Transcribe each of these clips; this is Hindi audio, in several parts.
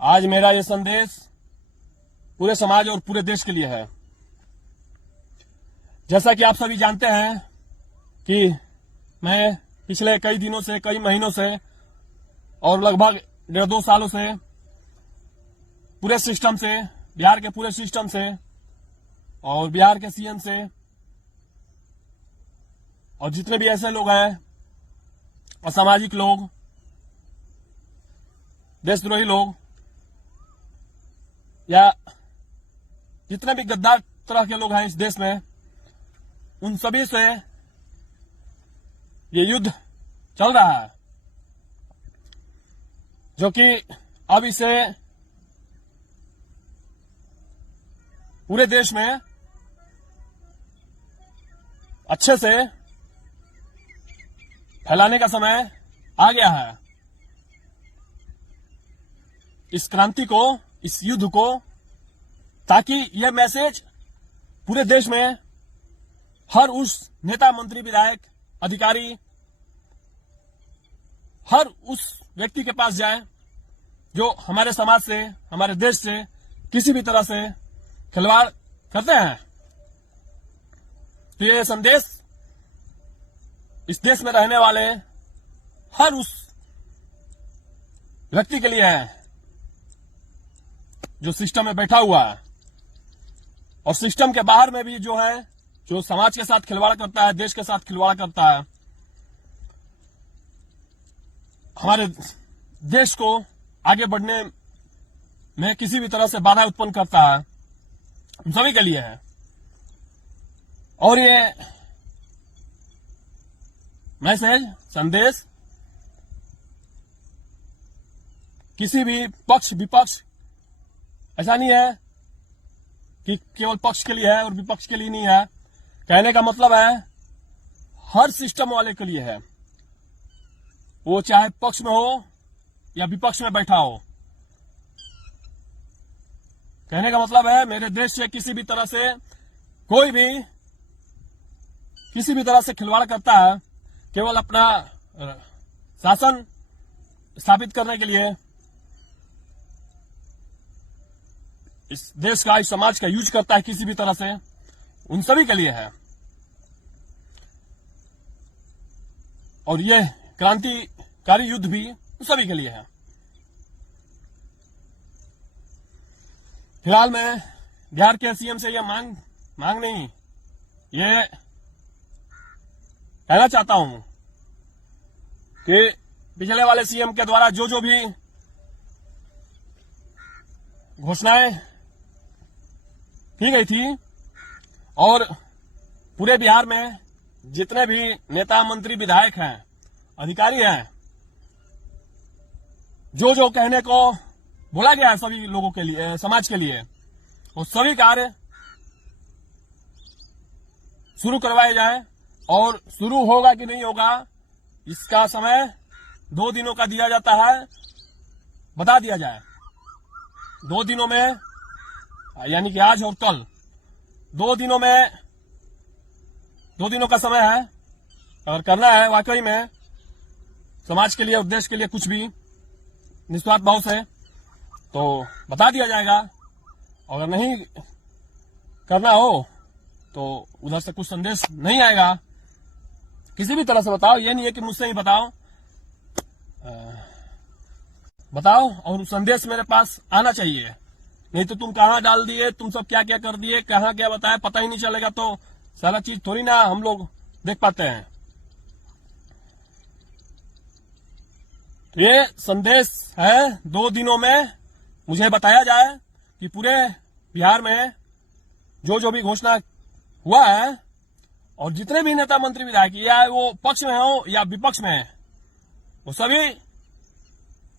आज मेरा ये संदेश पूरे समाज और पूरे देश के लिए है। जैसा कि आप सभी जानते हैं कि मैं पिछले कई दिनों से, कई महीनों से और लगभग 1.5-2 सालों से पूरे सिस्टम से, बिहार के पूरे सिस्टम से और बिहार के सीएम से और जितने भी ऐसे लोग हैं, असामाजिक लोग, देशद्रोही लोग या जितने भी गद्दार तरह के लोग हैं इस देश में, उन सभी से ये युद्ध चल रहा है, जो कि अब इसे पूरे देश में अच्छे से फैलाने का समय आ गया है। इस क्रांति को, इस युद्ध को, ताकि यह मैसेज पूरे देश में हर उस नेता, मंत्री, विधायक, अधिकारी, हर उस व्यक्ति के पास जाए जो हमारे समाज से, हमारे देश से किसी भी तरह से खिलवाड़ करते हैं। तो ये संदेश इस देश में रहने वाले हर उस व्यक्ति के लिए है जो सिस्टम में बैठा हुआ है और सिस्टम के बाहर में भी जो है, जो समाज के साथ खिलवाड़ करता है, देश के साथ खिलवाड़ करता है, हमारे देश को आगे बढ़ने में किसी भी तरह से बाधा उत्पन्न करता है, हम सभी के लिए है। और ये मैसेज, संदेश किसी भी पक्ष विपक्ष, ऐसा नहीं है कि केवल पक्ष के लिए है और विपक्ष के लिए नहीं है। कहने का मतलब है हर सिस्टम वाले के लिए है, वो चाहे पक्ष में हो या विपक्ष में बैठा हो। कहने का मतलब है मेरे देश से किसी भी तरह से कोई भी किसी भी तरह से खिलवाड़ करता है, केवल अपना शासन स्थापित करने के लिए, इस देश का, इस समाज का यूज करता है किसी भी तरह से, उन सभी के लिए है। और यह क्रांतिकारी युद्ध भी उन सभी के लिए है। फिलहाल मैं बिहार के सीएम से यह मांग नहीं, ये कहना चाहता हूं कि पिछले वाले सीएम के द्वारा जो भी घोषणाएं की गई थी और पूरे बिहार में जितने भी नेता, मंत्री, विधायक हैं, अधिकारी हैं, जो कहने को बोला गया है सभी लोगों के लिए, समाज के लिए, वो सभी कार्य शुरू करवाए जाए। और शुरू होगा कि नहीं होगा इसका समय 2 दिनों का दिया जाता है, बता दिया जाए। 2 दिनों में, यानी कि आज और कल, 2 दिनों में, 2 दिनों का समय है। अगर करना है वाकई में समाज के लिए और देश के लिए कुछ भी निस्वार्थ भाव से, तो बता दिया जाएगा। अगर नहीं करना हो तो उधर से कुछ संदेश नहीं आएगा। किसी भी तरह से बताओ, ये नहीं है कि मुझसे ही बताओ, बताओ और संदेश मेरे पास आना चाहिए। नहीं तो तुम कहां डाल दिए, तुम सब क्या क्या कर दिए, कहां क्या बताया, पता ही नहीं चलेगा, तो सारा चीज थोड़ी ना हम लोग देख पाते हैं। तो ये संदेश है, 2 दिनों में मुझे बताया जाए कि पूरे बिहार में जो भी घोषणा हुआ है और जितने भी नेता, मंत्री, विधायक, या वो पक्ष में हो या विपक्ष में, वो सभी,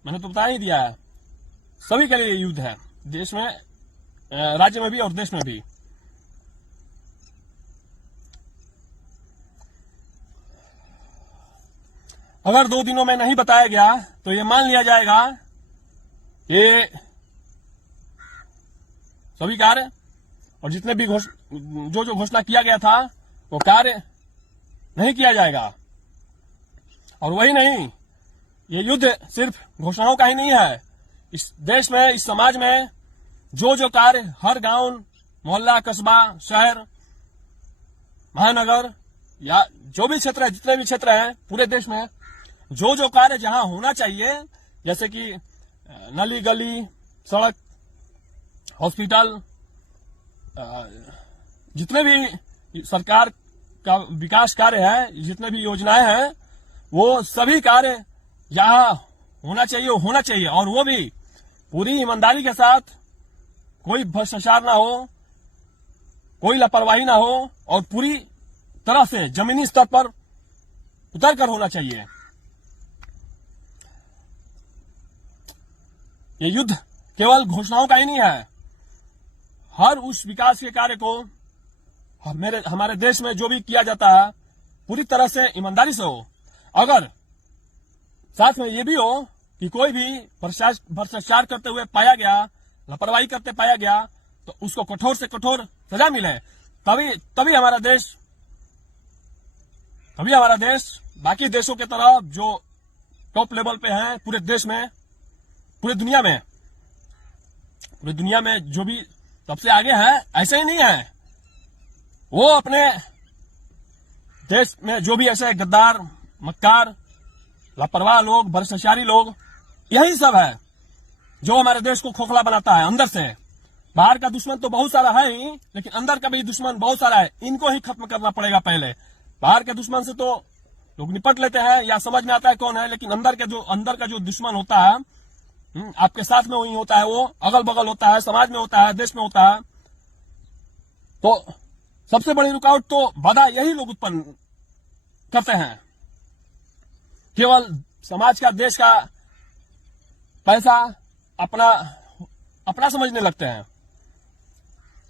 मैंने तो बता ही दिया है, सभी के लिए युद्ध है, देश में, राज्य में भी और देश में भी। अगर 2 दिनों में नहीं बताया गया तो ये मान लिया जाएगा ये सभी कार्य और जितने भी जो घोषणा किया गया था वो कार्य नहीं किया जाएगा। और वही नहीं, ये युद्ध सिर्फ घोषणाओं का ही नहीं है, इस देश में, इस समाज में जो जो कार्य हर गांव, मोहल्ला, कस्बा, शहर, महानगर या जो भी क्षेत्र है, जितने भी क्षेत्र हैं पूरे देश में, जो जो कार्य जहां होना चाहिए, जैसे कि नली गली, सड़क, हॉस्पिटल, जितने भी सरकार का विकास कार्य है, जितने भी योजनाएं हैं, वो सभी कार्य जहां होना चाहिए वो होना चाहिए, और वो भी पूरी ईमानदारी के साथ, कोई भ्रष्टाचार ना हो, कोई लापरवाही ना हो, और पूरी तरह से जमीनी स्तर पर उतर कर होना चाहिए। ये युद्ध केवल घोषणाओं का ही नहीं है। हर उस विकास के कार्य को हमारे देश में जो भी किया जाता है पूरी तरह से ईमानदारी से हो। अगर साथ में ये भी हो कि कोई भी भ्रष्टाचार करते हुए पाया गया, लापरवाही करते पाया गया, तो उसको कठोर से कठोर सजा मिले, तभी हमारा देश बाकी देशों के तरह जो टॉप लेवल पे हैं पूरे देश में, पूरी दुनिया में जो भी सबसे आगे है, ऐसे ही नहीं है। वो अपने देश में जो भी ऐसे गद्दार, मक्कार, लापरवाह लोग, भ्रष्टाचारी लोग, यही सब है जो हमारे देश को खोखला बनाता है अंदर से। बाहर का दुश्मन तो बहुत सारा है ही, लेकिन अंदर का भी दुश्मन बहुत सारा है। इनको ही खत्म करना पड़ेगा पहले। बाहर के दुश्मन से तो लोग निपट लेते हैं या समझ में आता है कौन है, लेकिन अंदर का जो दुश्मन होता है, आपके साथ में वही होता है, वो अगल बगल होता है, समाज में होता है, देश में होता है। तो सबसे बड़ी रुकावट तो बाधा यही लोग उत्पन्न करते हैं। केवल समाज का, देश का पैसा अपना समझने लगते हैं,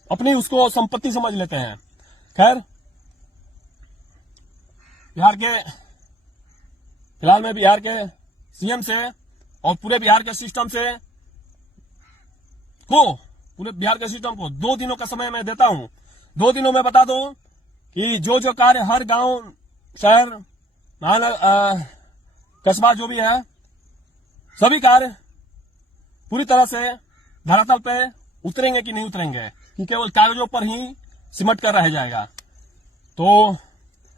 अपनी उसको संपत्ति समझ लेते हैं। खैर, फिलहाल में बिहार के सीएम से और पूरे बिहार के सिस्टम को 2 दिनों का समय मैं देता हूं। 2 दिनों में बता दो कि जो जो कार्य हर गांव, शहर, कस्बा जो भी है, सभी कार्य पूरी तरह से धरातल पे उतरेंगे कि नहीं उतरेंगे, कि केवल कागजों पर ही सिमट कर रह जाएगा। तो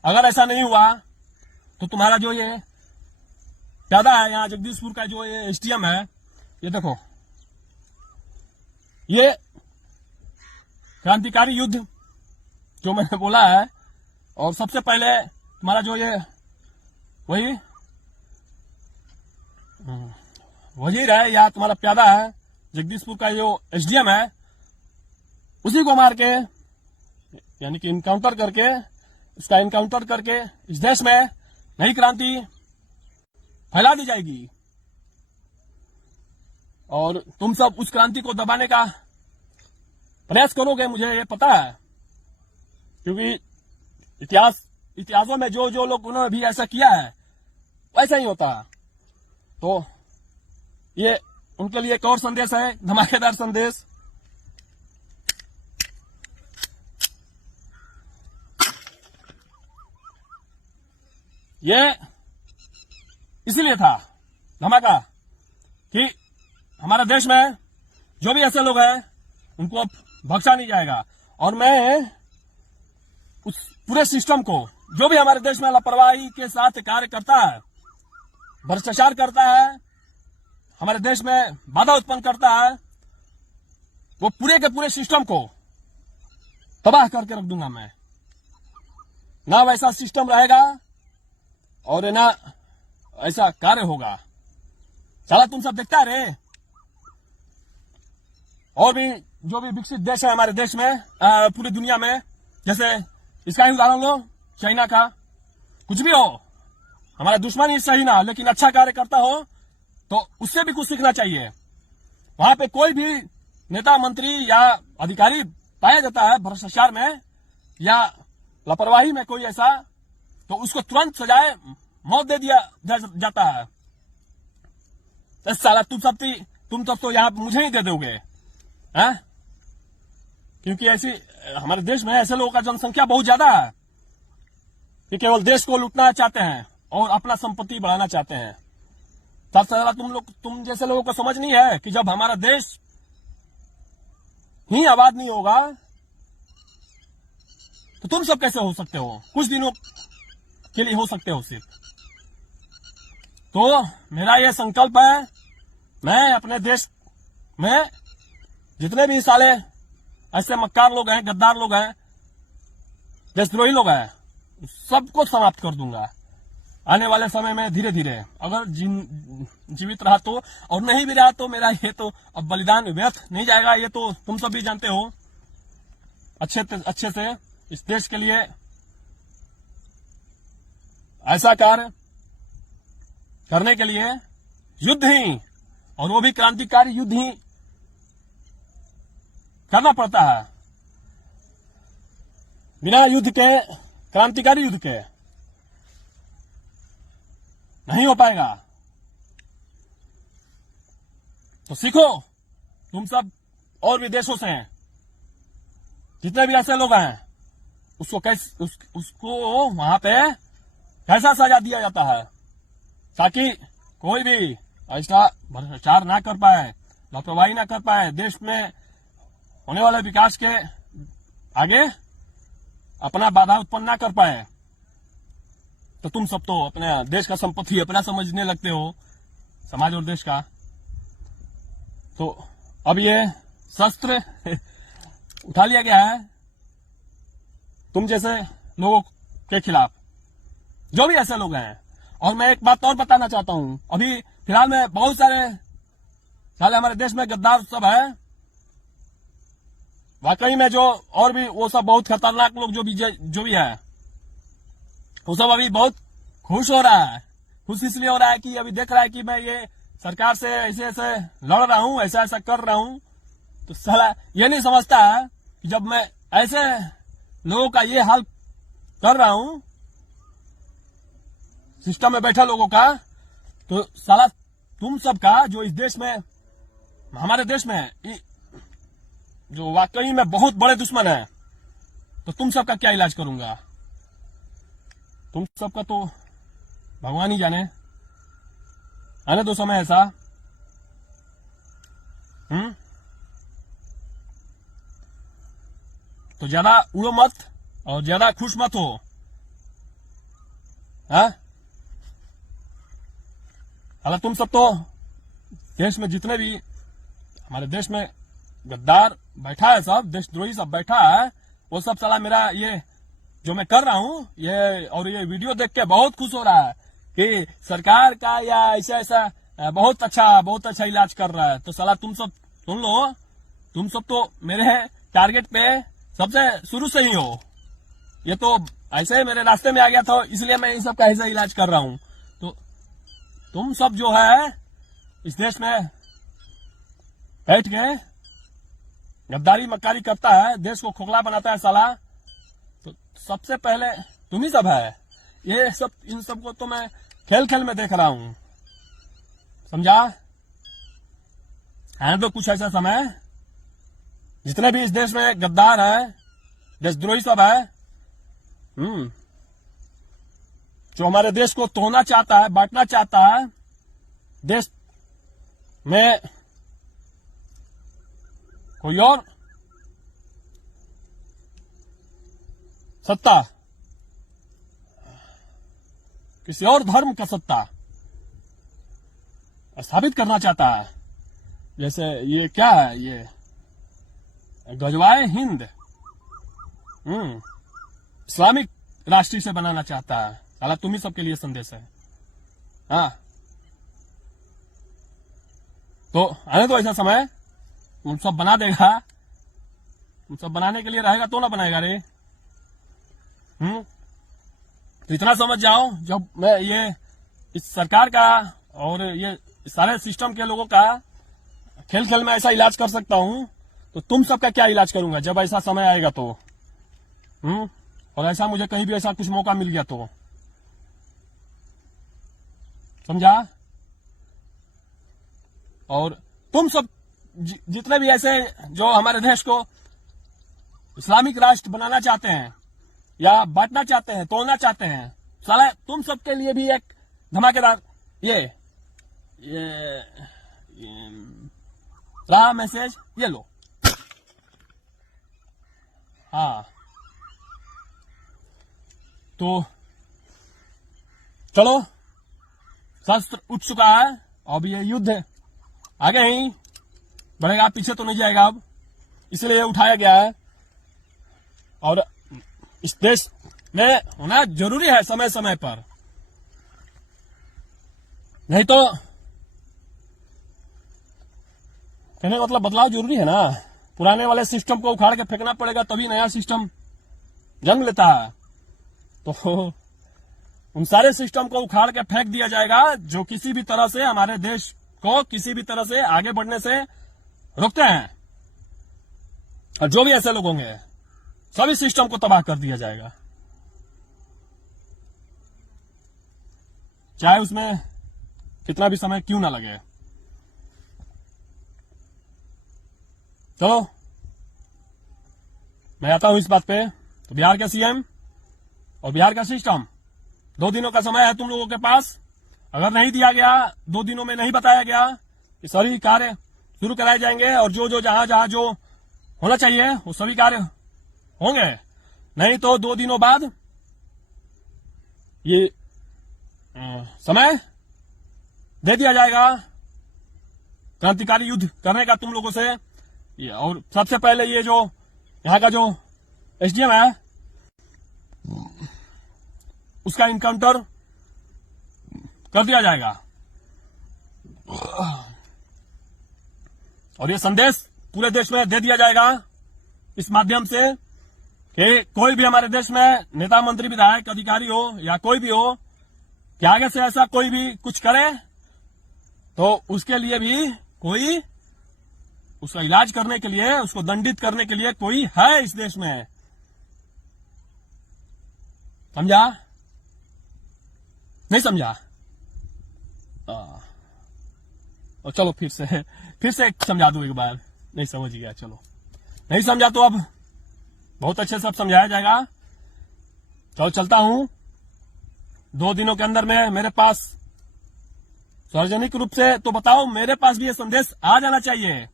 अगर ऐसा नहीं हुआ तो तुम्हारा जो ये प्यादा है यहाँ जगदीशपुर का, जो ये एसडीएम है, ये देखो, ये क्रांतिकारी युद्ध जो मैंने बोला है, और सबसे पहले तुम्हारा जो ये वही वजीर है या तुम्हारा प्यादा है, जगदीशपुर का जो एसडीएम है, उसी को मार के, यानी कि इनकाउंटर करके इस देश में नई क्रांति फैला दी जाएगी। और तुम सब उस क्रांति को दबाने का प्रयास करोगे, मुझे ये पता है, क्योंकि इतिहासों में जो जो लोग उन्होंने भी ऐसा किया है वैसा ही होता है। तो ये उनके लिए एक और संदेश है, धमाकेदार संदेश। ये इसीलिए था धमाका कि हमारे देश में जो भी ऐसे लोग हैं उनको अब बख्शा नहीं जाएगा। और मैं उस पूरे सिस्टम को, जो भी हमारे देश में लापरवाही के साथ कार्य करता है, भ्रष्टाचार करता है, हमारे देश में बाधा उत्पन्न करता है, वो पूरे के पूरे सिस्टम को तबाह करके रख दूंगा मैं। ना वैसा सिस्टम रहेगा और ना ऐसा कार्य होगा। साला तुम सब देखता रहे। और भी जो भी विकसित देश है हमारे देश में, पूरी दुनिया में, जैसे इसका ही उदाहरण लो, चाइना का। कुछ भी हो, हमारा दुश्मन ही सही ना, लेकिन अच्छा कार्य करता हो तो उससे भी कुछ सीखना चाहिए। वहां पे कोई भी नेता, मंत्री या अधिकारी पाया जाता है भ्रष्टाचार में या लापरवाही में कोई ऐसा, तो उसको तुरंत सजाए मौत दे दिया जाता है। तो साला तुम सब तो यहाँ मुझे ही दे दोगे, हैं? क्योंकि ऐसी हमारे देश में ऐसे लोगों का जनसंख्या बहुत ज्यादा है कि केवल देश को लूटना चाहते हैं और अपना संपत्ति बढ़ाना चाहते हैं। सबसे ज्यादा तुम जैसे लोगों को समझ नहीं है कि जब हमारा देश ही आबाद नहीं होगा तो तुम सब कैसे हो सकते हो, कुछ दिनों के लिए हो सकते हो सिर्फ। तो मेरा ये संकल्प है, मैं अपने देश में जितने भी साले ऐसे मक्कार लोग हैं, गद्दार लोग हैं, देशद्रोही लोग हैं, सबको समाप्त कर दूंगा आने वाले समय में धीरे धीरे। अगर जीवित रहा तो, और नहीं भी रहा तो मेरा ये तो अब बलिदान व्यर्थ नहीं जाएगा। ये तो तुम सब भी जानते हो अच्छे से। इस देश के लिए ऐसा कार्य करने के लिए युद्ध ही, और वो भी क्रांतिकारी युद्ध ही करना पड़ता है। बिना युद्ध के, क्रांतिकारी युद्ध के नहीं हो पाएगा। तो सीखो तुम सब और भी देशों से, जितने भी ऐसे लोग हैं, उसको वहां पे कैसा सजा दिया जाता है ताकि कोई भी ऐसा भ्रष्टाचार ना कर पाए, लापरवाही ना कर पाए, देश में होने वाले विकास के आगे अपना बाधा उत्पन्न ना कर पाए। तो तुम सब तो अपने देश का संपत्ति अपना समझने लगते हो, समाज और देश का। तो अब ये शस्त्र उठा लिया गया है तुम जैसे लोगों के खिलाफ, जो भी ऐसे लोग हैं। और मैं एक बात और बताना चाहता हूं, अभी फिलहाल में बहुत सारे हमारे देश में गद्दार सब है, वाकई में जो, और भी वो सब बहुत खतरनाक लोग जो भी है, वो सब अभी बहुत खुश हो रहा है। खुश इसलिए हो रहा है कि अभी देख रहा है कि मैं ये सरकार से ऐसे ऐसे लड़ रहा हूं, ऐसा ऐसा कर रहा हूं। तो साला ये नहीं समझता है कि जब मैं ऐसे लोगों का ये हाल कर रहा हूं, सिस्टम में बैठे लोगों का, तो साला तुम सब का जो इस देश में, हमारे देश में जो वाकई में बहुत बड़े दुश्मन है, तो तुम सबका क्या इलाज करूंगा। तुम सबका तो भगवान ही जाने। आने दो समय ऐसा। तो ज्यादा उड़ो मत और ज्यादा खुश मत हो। हालांकि तुम सब तो देश में जितने भी हमारे देश में गद्दार बैठा है, सब देशद्रोही सब बैठा है, वो सब साला मेरा ये जो मैं कर रहा हूं ये, और ये वीडियो देख के बहुत खुश हो रहा है कि सरकार का या ऐसा ऐसा बहुत अच्छा इलाज कर रहा है। तो साला तुम सब सुन लो, तुम सब तो मेरे टारगेट पे सबसे शुरू से ही हो। ये तो ऐसे मेरे रास्ते में आ गया था, इसलिए मैं इन सब का ऐसा इलाज कर रहा हूं। तो तुम सब जो है इस देश में बैठ के गद्दारी मक्कारी करता है, देश को खोखला बनाता है साला, तो सबसे पहले तुम ही सब है। ये सब, इन सब को तो मैं खेल खेल में देख रहा हूं, समझा। है तो कुछ ऐसा समय, जितने भी इस देश में गद्दार है, देशद्रोही सब है, जो हमारे देश को तोड़ना चाहता है, बांटना चाहता है, देश में कोई और सत्ता, किसी और धर्म का सत्ता स्थापित करना चाहता है। जैसे ये क्या है, ये गजवाए हिंद इस्लामिक राष्ट्र से बनाना चाहता है। साला तुम ही सबके लिए संदेश है। हाँ, तो आने दो ऐसा समय, तुम सब बना देगा। तुम सब बनाने के लिए रहेगा तो ना बनाएगा रे। तो इतना समझ जाओ, जब मैं ये इस सरकार का और ये सारे सिस्टम के लोगों का खेल खेल में ऐसा इलाज कर सकता हूं, तो तुम सबका क्या इलाज करूंगा जब ऐसा समय आएगा तो। और ऐसा मुझे कहीं भी ऐसा कुछ मौका मिल गया तो, समझा। और तुम सब जितने भी ऐसे जो हमारे देश को इस्लामिक राष्ट्र बनाना चाहते हैं या बांटना चाहते हैं, तोड़ना चाहते हैं, साला तुम सबके लिए भी एक धमाकेदार ये ये रहा मैसेज, ये लो। हाँ, तो चलो, शस्त्र उठ चुका है। अब ये युद्ध है, आगे ही बढ़ेगा, पीछे तो नहीं जाएगा अब, इसलिए उठाया गया है। और इस देश में होना जरूरी है समय समय पर, नहीं तो कहने का मतलब बदलाव जरूरी है ना। पुराने वाले सिस्टम को उखाड़ के फेंकना पड़ेगा, तभी नया सिस्टम जन्म लेता है। तो उन सारे सिस्टम को उखाड़ के फेंक दिया जाएगा जो किसी भी तरह से हमारे देश को किसी भी तरह से आगे बढ़ने से रोकते हैं। और जो भी ऐसे लोग होंगे, सभी सिस्टम को तबाह कर दिया जाएगा, चाहे उसमें कितना भी समय क्यों ना लगे। चलो, मैं आता हूं इस बात पे। तो बिहार का सीएम और बिहार का सिस्टम, 2 दिनों का समय है तुम लोगों के पास। अगर नहीं दिया गया, 2 दिनों में नहीं बताया गया कि सभी कार्य शुरू कराए जाएंगे और जो जहां जो होना चाहिए वो सभी कार्य होंगे, नहीं तो 2 दिनों बाद ये समय दे दिया जाएगा क्रांतिकारी युद्ध करने का तुम लोगों से। और सबसे पहले ये जो यहाँ का जो एसडीएम है, उसका इनकाउंटर कर दिया जाएगा। और ये संदेश पूरे देश में दे दिया जाएगा इस माध्यम से कि कोई भी हमारे देश में नेता, मंत्री, विधायक, अधिकारी हो या कोई भी हो, कि आगे से ऐसा कोई भी कुछ करे तो उसके लिए भी कोई, उसका इलाज करने के लिए, उसको दंडित करने के लिए कोई है इस देश में। समझा? नहीं समझा? और चलो फिर से समझा दूं एक बार। नहीं समझ गया, चलो। नहीं समझा तो अब बहुत अच्छे से अब समझाया जाएगा। चलो चलता हूं। 2 दिनों के अंदर में मेरे पास सार्वजनिक रूप से तो बताओ, मेरे पास भी ये संदेश आ जाना चाहिए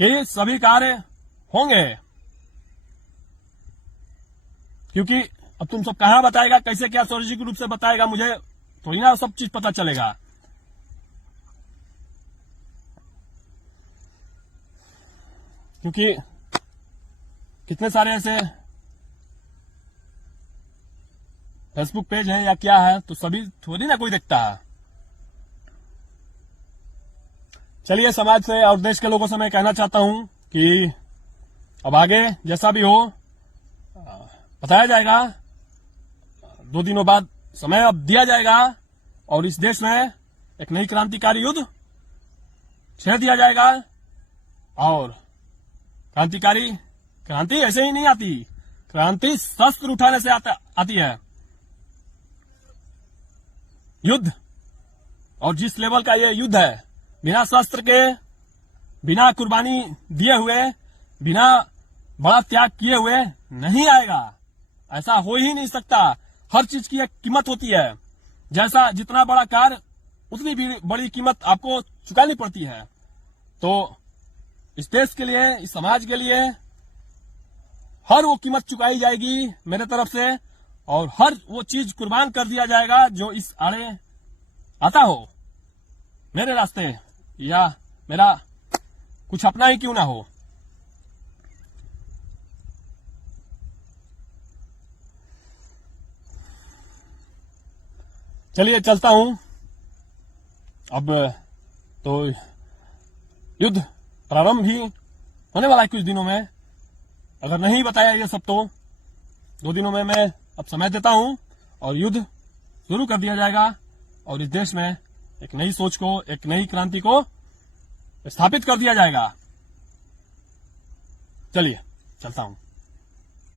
कि सभी कार्य होंगे। क्योंकि अब तुम सब कहां बताएगा, कैसे क्या सार्वजनिक रूप से बताएगा, मुझे थोड़ी ना सब चीज पता चलेगा। क्योंकि कितने सारे ऐसे फेसबुक पेज है या क्या है, तो सभी थोड़ी ना कोई देखता है। चलिए, समाज से और देश के लोगों से मैं कहना चाहता हूं कि अब आगे जैसा भी हो बताया जाएगा। 2 दिनों बाद समय अब दिया जाएगा और इस देश में एक नई क्रांतिकारी युद्ध छेड़ दिया जाएगा। और क्रांति ऐसे ही नहीं आती, क्रांति शस्त्र उठाने से आती है। युद्ध, और जिस लेवल का ये युद्ध है, बिना शस्त्र के, बिना कुर्बानी दिए हुए, बिना बड़ा त्याग किए हुए नहीं आएगा। ऐसा हो ही नहीं सकता। हर चीज की एक कीमत होती है। जैसा जितना बड़ा कार्य, उतनी भी बड़ी कीमत आपको चुकानी पड़ती है। तो इस देश के लिए, इस समाज के लिए हर वो कीमत चुकाई जाएगी मेरे तरफ से, और हर वो चीज कुर्बान कर दिया जाएगा जो इस आड़े आता हो, मेरे रास्ते या मेरा कुछ अपना ही क्यों ना हो। चलिए चलता हूं। अब तो युद्ध प्रारंभ ही होने वाला है कुछ दिनों में। अगर नहीं बताया ये सब तो 2 दिनों में मैं अब समय देता हूं और युद्ध शुरू कर दिया जाएगा और इस देश में एक नई सोच को, एक नई क्रांति को स्थापित कर दिया जाएगा। चलिए चलता हूं।